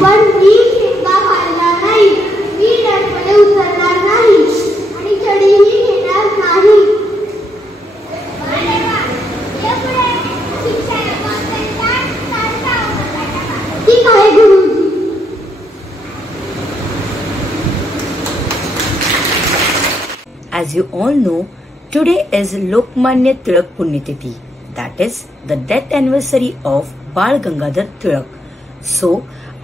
पण मी शेंगा घालणार नाही, मी डरपणे उतरणार नाही आणि चढीही घेणार नाही. ठीक आहे गुरुजी. As you all know, today is Lokmanya Tilak Punyatithi, that is the death anniversary of Bal Gangadhar Tilak. So,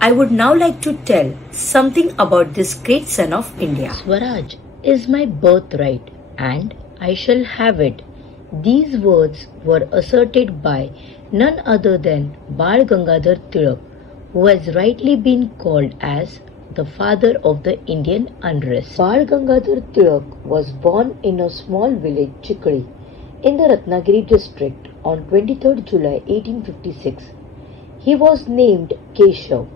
I would now like to tell something about this great son of India. Swaraj is my birthright and I shall have it. These words were asserted by none other than Bal Gangadhar Tilak, who has rightly been called as the father of the Indian unrest. Bal Gangadhar Tilak was born in a small village Chikhli in the Ratnagiri district on 23rd July 1856. He was named Keshav.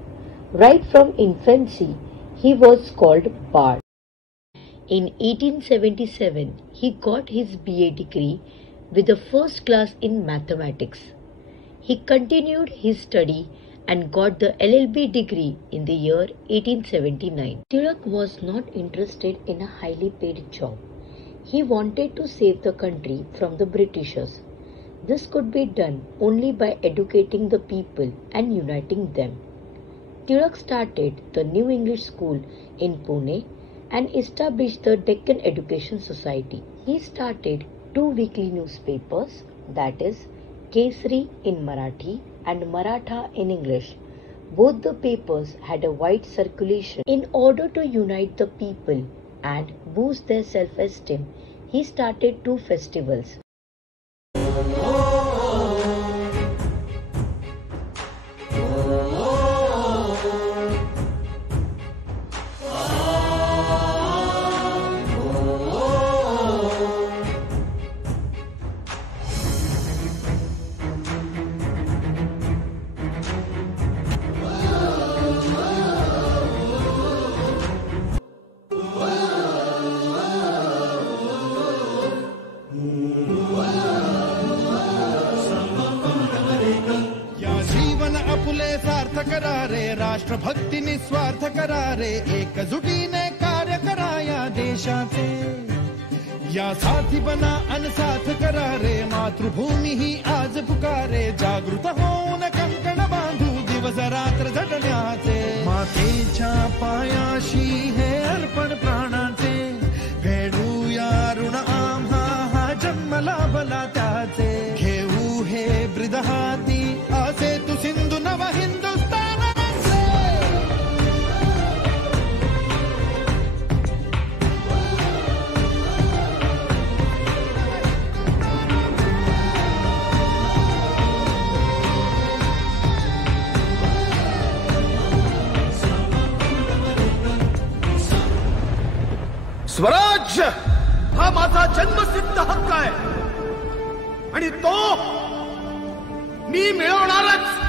Right from infancy, he was called Bal. In 1877, he got his BA degree with a first class in mathematics. He continued his study and got the LLB degree in the year 1879. Tilak was not interested in a highly paid job. He wanted to save the country from the Britishers. This could be done only by educating the people and uniting them. Tilak started the New English School in Pune and established the Deccan Education Society. He started 2 weekly newspapers, that is Kesari in Marathi and Maratha in English. Both the papers had a wide circulation. In order to unite the people and boost their self-esteem, he started 2 festivals. करारे राष्ट्रभक्ती निस्वार्थ करारे एकजुटीने कार्य करा या देशाचे या साथी बना अनसाथ करारे मातृभूमी ही आज पुकारे जागृत होऊन कंकण बांधू दिवस रात्र झटण्याचे मातेच्या पायाशी हे अर्पण प्राणाचे फेडूया ऋण आम्हा हा जन्म लाभला त्याचे घेऊ हे ब्रिद हाती असे तू सिंधू नव हिंदुस्तान. स्वराज्य हा माझा जन्मसिद्ध हक्क आहे आणि तो मी मिळवणारच.